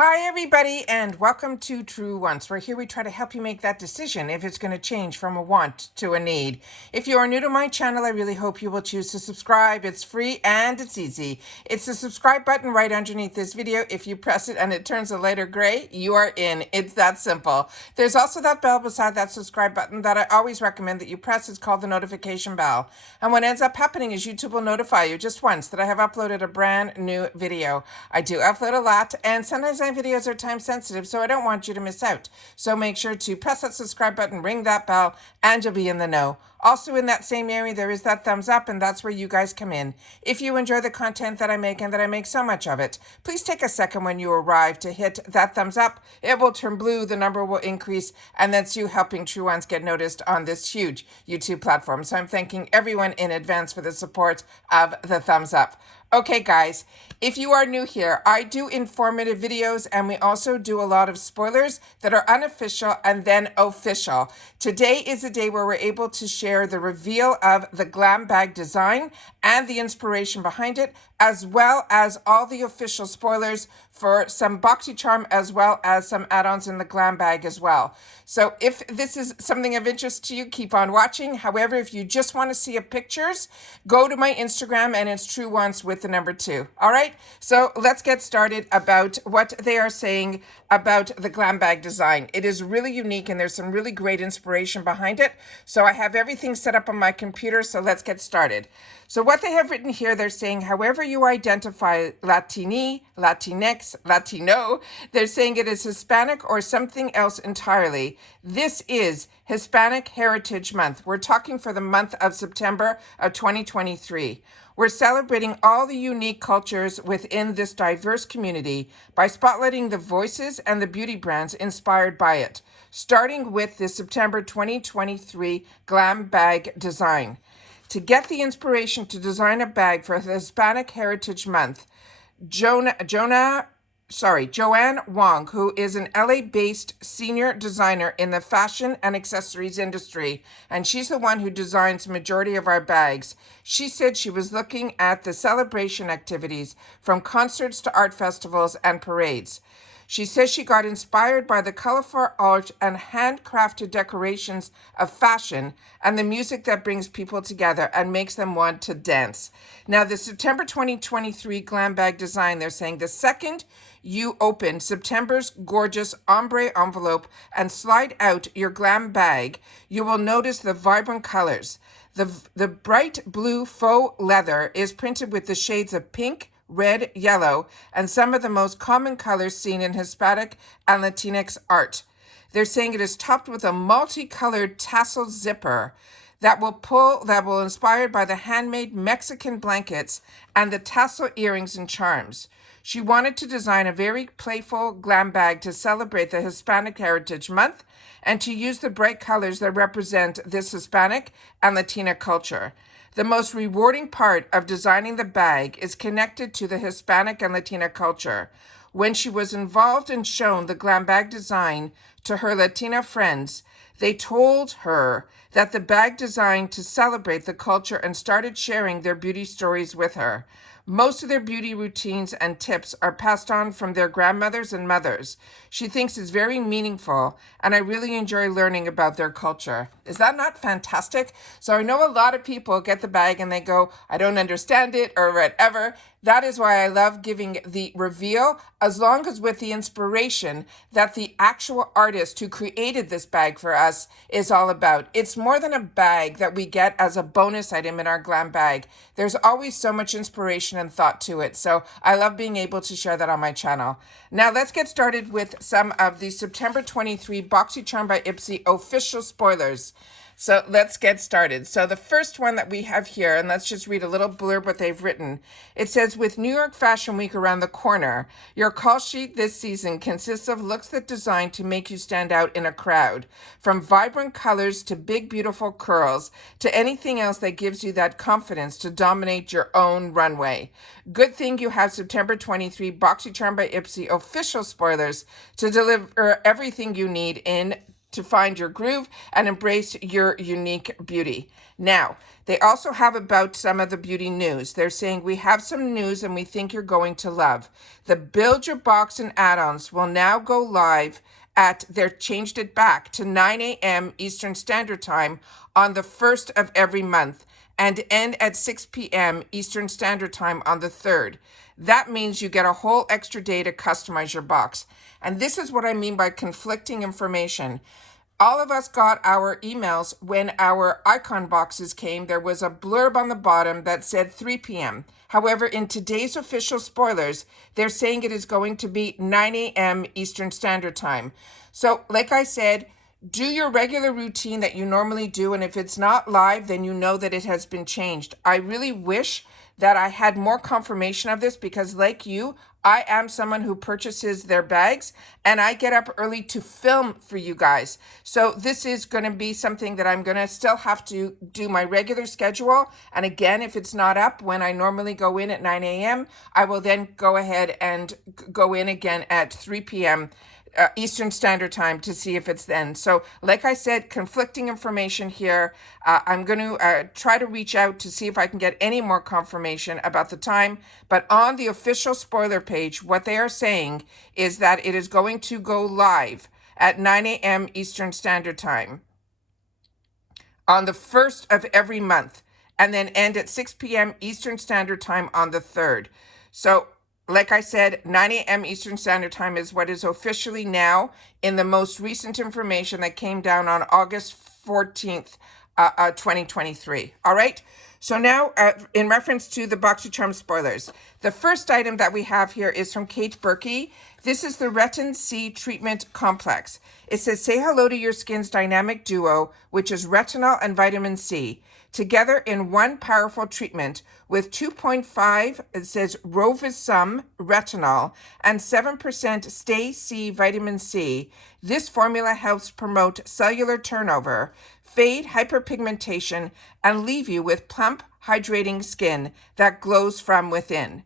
Hi, everybody, and welcome to True Wants, where here we try to help you make that decision if it's going to change from a want to a need. If you are new to my channel, I really hope you will choose to subscribe. It's free and it's easy. It's the subscribe button right underneath this video. If you press it and it turns a lighter gray, you are in. It's that simple. There's also that bell beside that subscribe button that I always recommend that you press. It's called the notification bell. And what ends up happening is YouTube will notify you just once that I have uploaded a brand new video. I do upload a lot, and sometimes my videos are time sensitive, so I don't want you to miss out. So make sure to press that subscribe button, ring that bell, and you'll be in the know. Also in that same area, there is that thumbs up, and that's where you guys come in. If you enjoy the content that I make and that I make so much of it, please take a second when you arrive to hit that thumbs up. It will turn blue, the number will increase, and that's you helping True Ones get noticed on this huge YouTube platform. So I'm thanking everyone in advance for the support of the thumbs up. Okay, guys, if you are new here, I do informative videos, and we also do a lot of spoilers that are unofficial and then official. Today is a day where we're able to share the reveal of the GlamBag design and the inspiration behind it, as well as all the official spoilers for some Boxycharm, as well as some add-ons in the GlamBag as well. So if this is something of interest to you, keep on watching. However, if you just want to see a pictures, go to my Instagram, and it's True Wants with the number 2. All right, so let's get started about what they are saying about the GlamBag design. It is really unique, and there's some really great inspiration behind it. So I have everything set up on my computer, so let's get started. So what they have written here, they're saying, however you identify Latini, Latinx, Latino, they're saying it is Hispanic or something else entirely. This is Hispanic Heritage Month. We're talking for the month of September of 2023. We're celebrating all the unique cultures within this diverse community by spotlighting the voices and the beauty brands inspired by it, starting with the September 2023 GlamBag design. To get the inspiration to design a bag for the Hispanic Heritage Month, Joanne Wong, who is an LA-based senior designer in the fashion and accessories industry, and she's the one who designs the majority of our bags. She said she was looking at the celebration activities from concerts to art festivals and parades. She says she got inspired by the colorful art and handcrafted decorations of fashion and the music that brings people together and makes them want to dance. Now, the September 2023 GlamBag design, they're saying the second you open September's gorgeous ombre envelope and slide out your glam bag, you will notice the vibrant colors. The bright blue faux leather is printed with the shades of pink, red, yellow, and some of the most common colors seen in Hispanic and Latinx art. They're saying it is topped with a multicolored tassel zipper that will inspired by the handmade Mexican blankets and the tassel earrings and charms. She wanted to design a very playful glam bag to celebrate the Hispanic Heritage Month and to use the bright colors that represent this Hispanic and Latina culture. The most rewarding part of designing the bag is connected to the Hispanic and Latina culture. When she was involved and shown the GlamBag design to her Latina friends, they told her that the bag designed to celebrate the culture and started sharing their beauty stories with her. Most of their beauty routines and tips are passed on from their grandmothers and mothers. She thinks it's very meaningful, and I really enjoy learning about their culture. Is that not fantastic? So I know a lot of people get the bag and they go, I don't understand it or whatever. That is why I love giving the reveal, as long as with the inspiration that the actual artist who created this bag for us is all about. It's more than a bag that we get as a bonus item in our glam bag. There's always so much inspiration and thought to it. So I love being able to share that on my channel. Now let's get started with some of the September 23 Boxycharm by IPSY official spoilers. So let's get started. So the first one that we have here, and let's just read a little blurb what they've written. It says, with New York Fashion Week around the corner, your call sheet this season consists of looks that design to make you stand out in a crowd. From vibrant colors to big, beautiful curls to anything else that gives you that confidence to dominate your own runway. Good thing you have September 23 Boxycharm by IPSY official spoilers to deliver everything you need in to find your groove and embrace your unique beauty. Now, they also have about some of the beauty news. They're saying, we have some news and we think you're going to love. The Build Your Box and add-ons will now go live they've changed it back to 9 a.m. Eastern Standard Time on the 1st of every month and end at 6 p.m. Eastern Standard Time on the 3rd. That means you get a whole extra day to customize your box. And this is what I mean by conflicting information. All of us got our emails when our icon boxes came. There was a blurb on the bottom that said 3 p.m. However, in today's official spoilers, they're saying it is going to be 9 a.m. Eastern Standard Time. So, like I said, do your regular routine that you normally do, and if it's not live, then you know that it has been changed. I really wish that I had more confirmation of this because, like you, I am someone who purchases their bags and I get up early to film for you guys. So this is going to be something that I'm going to still have to do my regular schedule. And again, if it's not up when I normally go in at 9 a.m., I will then go ahead and go in again at 3 p.m. Eastern Standard Time to see if it's then. So like I said, conflicting information here. I'm going to try to reach out to see if I can get any more confirmation about the time. But on the official spoiler page, what they are saying is that it is going to go live at 9 a.m. Eastern Standard Time on the 1st of every month and then end at 6 p.m. Eastern Standard Time on the 3rd. So like I said, 9 a.m. Eastern Standard Time is what is officially now in the most recent information that came down on August 14th, 2023. All right. So now, in reference to the Boxycharm spoilers, the first item that we have here is from Kate Berkey. This is the Retin C Treatment Complex. It says, say hello to your skin's dynamic duo, which is retinol and vitamin C, together in one powerful treatment with 2.5, it says Rovisum retinol and 7% Stay C vitamin C. This formula helps promote cellular turnover, fade hyperpigmentation, and leave you with plump, hydrating skin that glows from within.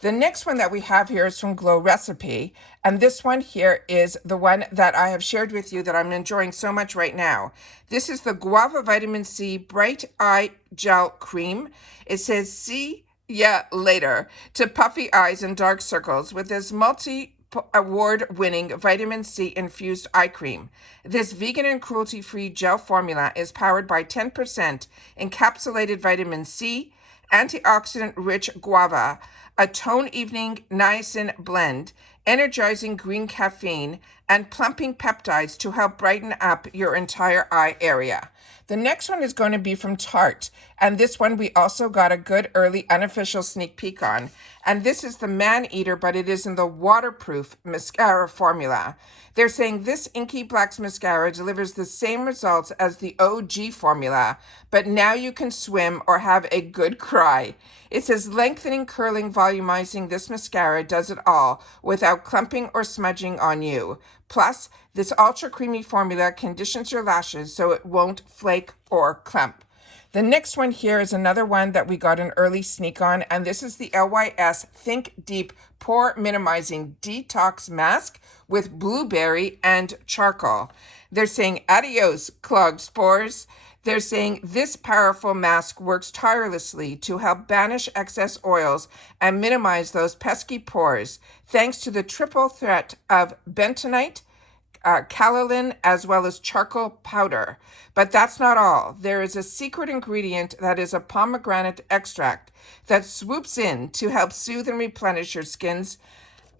The next one that we have here is from Glow Recipe, and this one here is the one that I have shared with you that I'm enjoying so much right now. This is the Guava Vitamin C Bright Eye Gel Cream. It says, see ya later to puffy eyes and dark circles with this multi-award-winning vitamin C infused eye cream. This vegan and cruelty-free gel formula is powered by 10% encapsulated vitamin C, antioxidant-rich guava, a tone evening niacin blend, energizing green caffeine, and plumping peptides to help brighten up your entire eye area. The next one is going to be from Tarte, and this one we also got a good early unofficial sneak peek on. And this is the Man Eater, but it is in the waterproof mascara formula. They're saying this Inky Black's mascara delivers the same results as the OG formula, but now you can swim or have a good cry. It says lengthening, curling, volumizing, this mascara does it all without clumping or smudging on you. Plus, this ultra creamy formula conditions your lashes so it won't flake or clump. The next one here is another one that we got an early sneak on, and this is the LYS Think Deep Pore Minimizing Detox Mask with blueberry and charcoal. They're saying adios clogged spores. They're saying this powerful mask works tirelessly to help banish excess oils and minimize those pesky pores, thanks to the triple threat of bentonite, kaolin, as well as charcoal powder. But that's not all. There is a secret ingredient that is a pomegranate extract that swoops in to help soothe and replenish your skin's,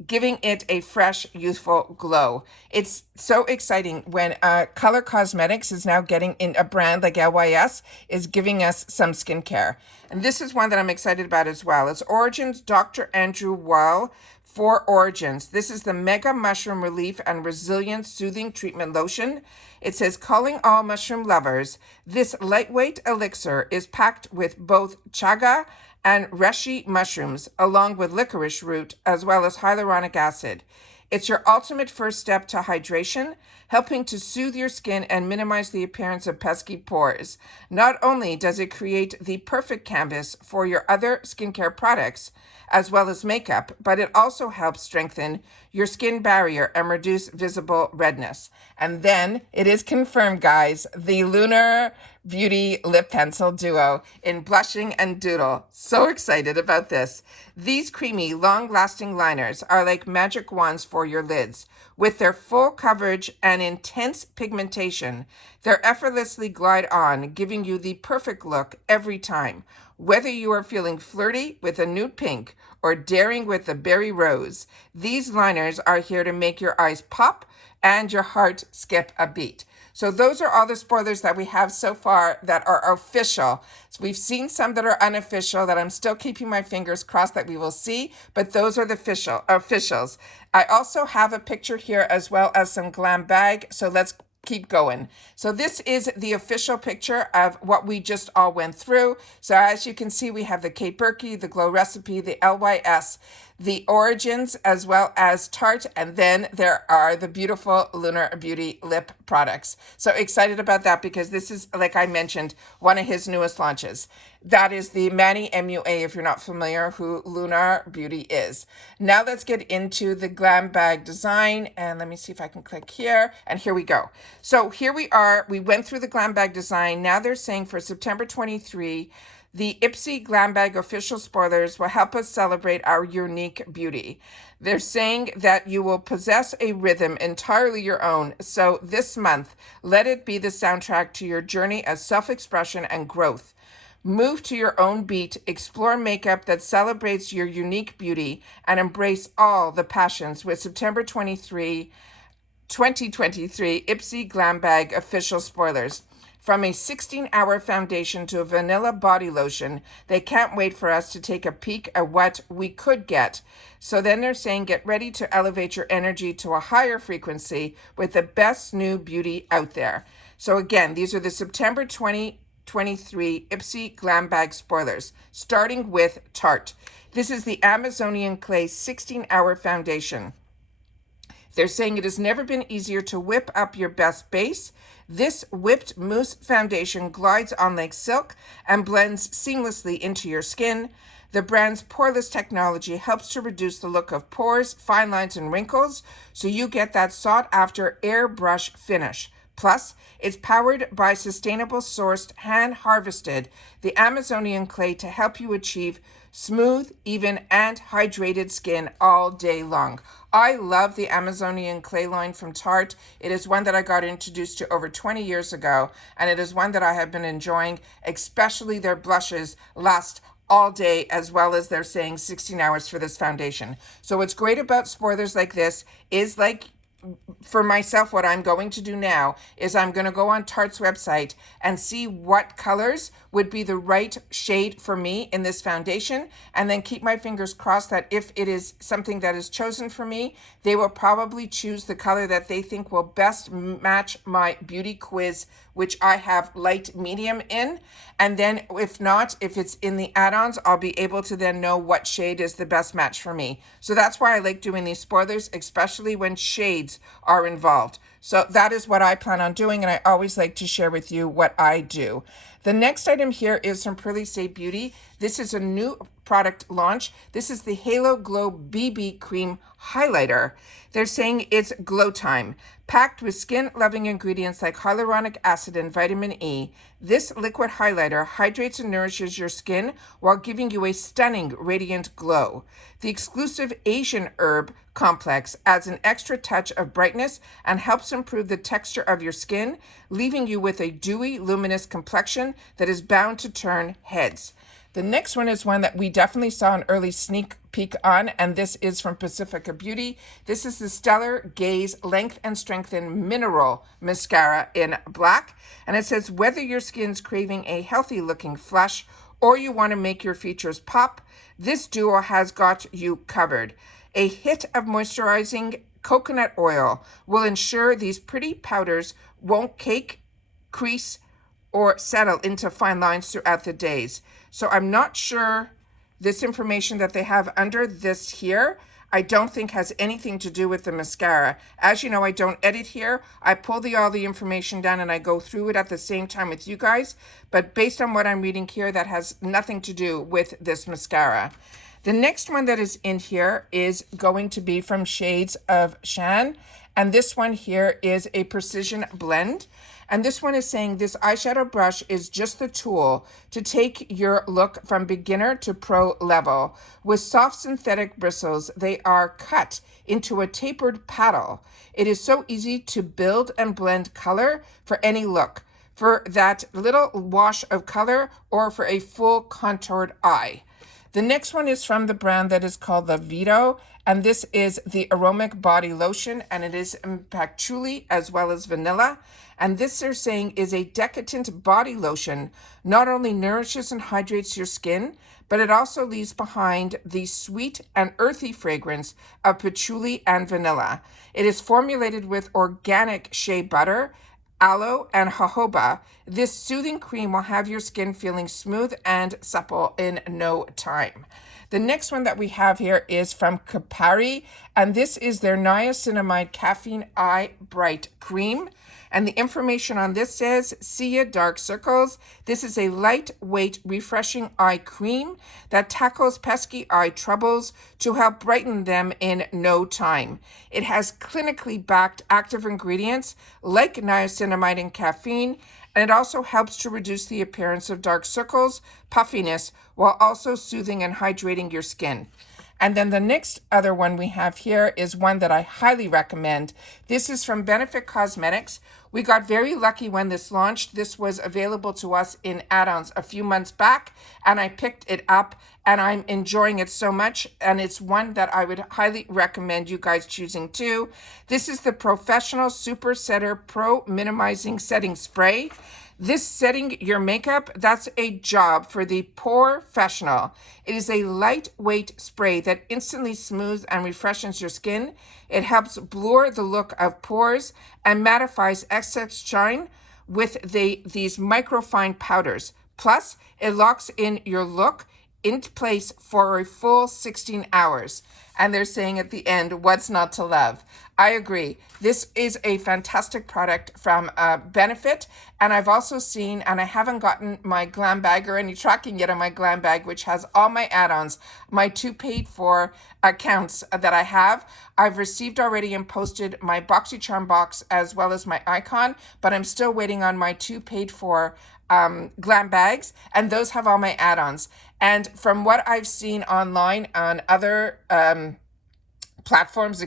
giving it a fresh, youthful glow. It's so exciting when Color Cosmetics is now getting in a brand like LYS is giving us some skincare. And this is one that I'm excited about as well. It's Origins Dr. Andrew Weil for Origins. This is the Mega Mushroom Relief and Resilience Soothing Treatment Lotion. It says, calling all mushroom lovers, this lightweight elixir is packed with both chaga and reishi mushrooms, along with licorice root, as well as hyaluronic acid. It's your ultimate first step to hydration, helping to soothe your skin and minimize the appearance of pesky pores. Not only does it create the perfect canvas for your other skincare products, as well as makeup, but it also helps strengthen your skin barrier and reduce visible redness. And then it is confirmed, guys, the Lunar Beauty Lip Pencil Duo in Blushing and Doodle. So excited about this. These creamy, long-lasting liners are like magic wands for your lids. With their full coverage and intense pigmentation, they effortlessly glide on, giving you the perfect look every time. Whether you are feeling flirty with a nude pink or daring with a berry rose, these liners are here to make your eyes pop and your heart skip a beat. So those are all the spoilers that we have so far that are official. So we've seen some that are unofficial that I'm still keeping my fingers crossed that we will see, but those are the officials. I also have a picture here as well as some GlamBag, so let's keep going. So this is the official picture of what we just all went through. So as you can see, we have the Kate Berkey, the Glow Recipe, the LYS, the Origins, as well as Tarte, and then there are the beautiful Lunar Beauty lip products. So excited about that because this is, like I mentioned, one of his newest launches. That is the Manny MUA, if you're not familiar who Lunar Beauty is. Now let's get into the GlamBag design, and let me see if I can click here, and here we go. So here we are, we went through the GlamBag design. Now they're saying for September 23, the IPSY GlamBag official spoilers will help us celebrate our unique beauty. They're saying that you will possess a rhythm entirely your own. So this month, let it be the soundtrack to your journey as self-expression and growth. Move to your own beat, explore makeup that celebrates your unique beauty, and embrace all the passions with September 23, 2023 IPSY GlamBag official spoilers. From a 16-hour foundation to a vanilla body lotion, they can't wait for us to take a peek at what we could get. So then they're saying get ready to elevate your energy to a higher frequency with the best new beauty out there. So again, these are the September 2023 IPSY GlamBag spoilers, starting with Tarte. This is the Amazonian Clay 16-hour foundation. They're saying it has never been easier to whip up your best base. This whipped mousse foundation glides on like silk and blends seamlessly into your skin. The brand's poreless technology helps to reduce the look of pores, fine lines, and wrinkles, so you get that sought-after airbrush finish. Plus, it's powered by sustainable sourced, hand-harvested, the Amazonian clay to help you achieve smooth, even, and hydrated skin all day long. I love the Amazonian clay line from Tarte. It is one that I got introduced to over 20 years ago, and it is one that I have been enjoying, especially their blushes last all day, as well as they're saying 16 hours for this foundation. So what's great about spoilers like this is, like, for myself, what I'm going to do now is I'm going to go on Tarte's website and see what colors would be the right shade for me in this foundation, and then keep my fingers crossed that if it is something that is chosen for me, they will probably choose the color that they think will best match my beauty quiz, which I have light medium in. And then if not, if it's in the add-ons, I'll be able to then know what shade is the best match for me. So that's why I like doing these spoilers, especially when shades are involved. So that is what I plan on doing, and I always like to share with you what I do. The next item here is from Pearly State Beauty. This is a new product launch. This is the Halo Glow BB Cream Highlighter. They're saying it's glow time. Packed with skin-loving ingredients like hyaluronic acid and vitamin E, this liquid highlighter hydrates and nourishes your skin while giving you a stunning, radiant glow. The exclusive Asian herb complex adds an extra touch of brightness and helps improve the texture of your skin, leaving you with a dewy, luminous complexion that is bound to turn heads. The next one is one that we definitely saw an early sneak peek on, and this is from Pacifica Beauty. This is the Stellar Gaze Length and Strengthen Mineral Mascara in black, and it says whether your skin's craving a healthy looking flush or you want to make your features pop, this duo has got you covered. A hit of moisturizing coconut oil will ensure these pretty powders won't cake, crease, or settle into fine lines throughout the days. So I'm not sure this information that they have under this here, I don't think has anything to do with the mascara. As you know, I don't edit here. I pull all the information down and I go through it at the same time with you guys. But based on what I'm reading here, that has nothing to do with this mascara. The next one that is in here is going to be from Shades of Shan. And this one here is a precision blend. And this one is saying this eyeshadow brush is just the tool to take your look from beginner to pro level. With soft synthetic bristles, they are cut into a tapered paddle. It is so easy to build and blend color for any look, for that little wash of color or for a full contoured eye. The next one is from the brand that is called the Vito, and this is the Aromatic Body Lotion, and it is in patchouli as well as vanilla. And this they're saying is a decadent body lotion, not only nourishes and hydrates your skin, but it also leaves behind the sweet and earthy fragrance of patchouli and vanilla. It is formulated with organic shea butter, aloe, and jojoba. This soothing cream will have your skin feeling smooth and supple in no time. The next one that we have here is from Catrice, and this is their niacinamide caffeine eye bright cream. And the information on this says, see ya dark circles. This is a lightweight, refreshing eye cream that tackles pesky eye troubles to help brighten them in no time. It has clinically backed active ingredients like niacinamide and caffeine, and it also helps to reduce the appearance of dark circles, puffiness, while also soothing and hydrating your skin. And then the next other one we have here is one that I highly recommend. This is from Benefit Cosmetics. We got very lucky when this launched. This was available to us in add-ons a few months back, and I picked it up, and I'm enjoying it so much, and it's one that I would highly recommend you guys choosing too. This is the Professional Super Setter Pro Minimizing Setting Spray. This setting your makeup, that's a job for the professional. It is a lightweight spray that instantly smooths and refreshes your skin. It helps blur the look of pores and mattifies excess shine with these microfine powders. Plus, it locks in your look into place for a full 16 hours. And they're saying at the end, what's not to love? I agree. This is a fantastic product from Benefit. And I've also seen, and I haven't gotten my GlamBag or any tracking yet on my GlamBag, which has all my add-ons, my 2 paid for accounts that I have. I've received already and posted my Boxycharm box as well as my icon, but I'm still waiting on my 2 paid for Glam bags, and those have all my add-ons. And from what I've seen online on other platforms,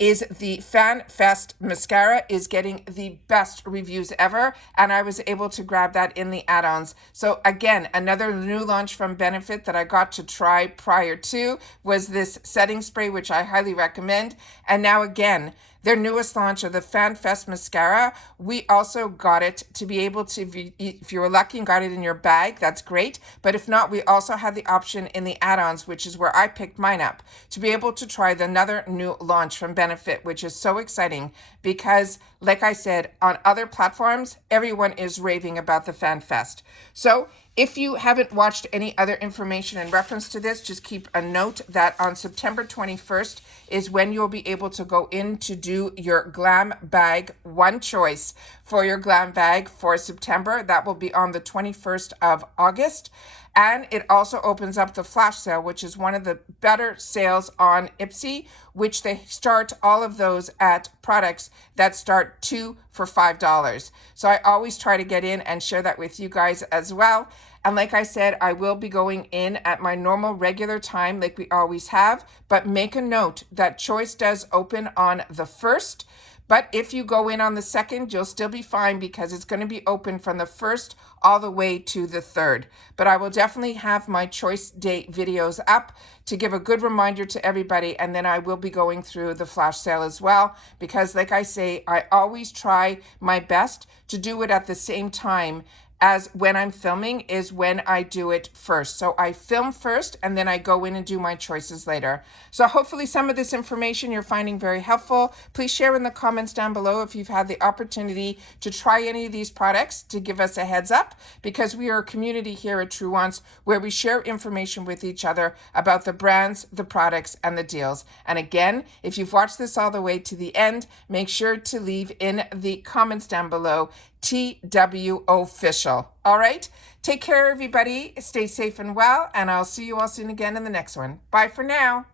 is the Fan Fest mascara is getting the best reviews ever, and I was able to grab that in the add-ons. So again, another new launch from Benefit that I got to try prior to was this setting spray, which I highly recommend. And now again, their newest launch of the Fan Fest mascara, we also got it to be able to, if you were lucky and got it in your bag, that's great. But if not, we also had the option in the add-ons, which is where I picked mine up, to be able to try another new launch from Benefit, which is so exciting because, like I said, on other platforms, everyone is raving about the Fan Fest. So if you haven't watched any other information in reference to this, just keep a note that on September 21st is when you'll be able to go in to do your Glam bag, one choice for your Glam bag for September. That will be on the 21st of August. And it also opens up the flash sale, which is one of the better sales on IPSY, which they start all of those at products that start 2 for $5. So I always try to get in and share that with you guys as well. And like I said, I will be going in at my normal regular time like we always have, but make a note that choice does open on the 1st. But if you go in on the 2nd, you'll still be fine because it's going to be open from the 1st all the way to the 3rd. But I will definitely have my choice date videos up to give a good reminder to everybody. And then I will be going through the flash sale as well, because like I say, I always try my best to do it at the same time as when I'm filming is when I do it first. So I film first and then I go in and do my choices later. So hopefully some of this information you're finding very helpful. Please share in the comments down below if you've had the opportunity to try any of these products, to give us a heads up, because we are a community here at True Wants where we share information with each other about the brands, the products, and the deals. And again, if you've watched this all the way to the end, make sure to leave in the comments down below TW Official. All right? Take care, everybody. Stay safe and well, and I'll see you all soon again in the next one. Bye for now.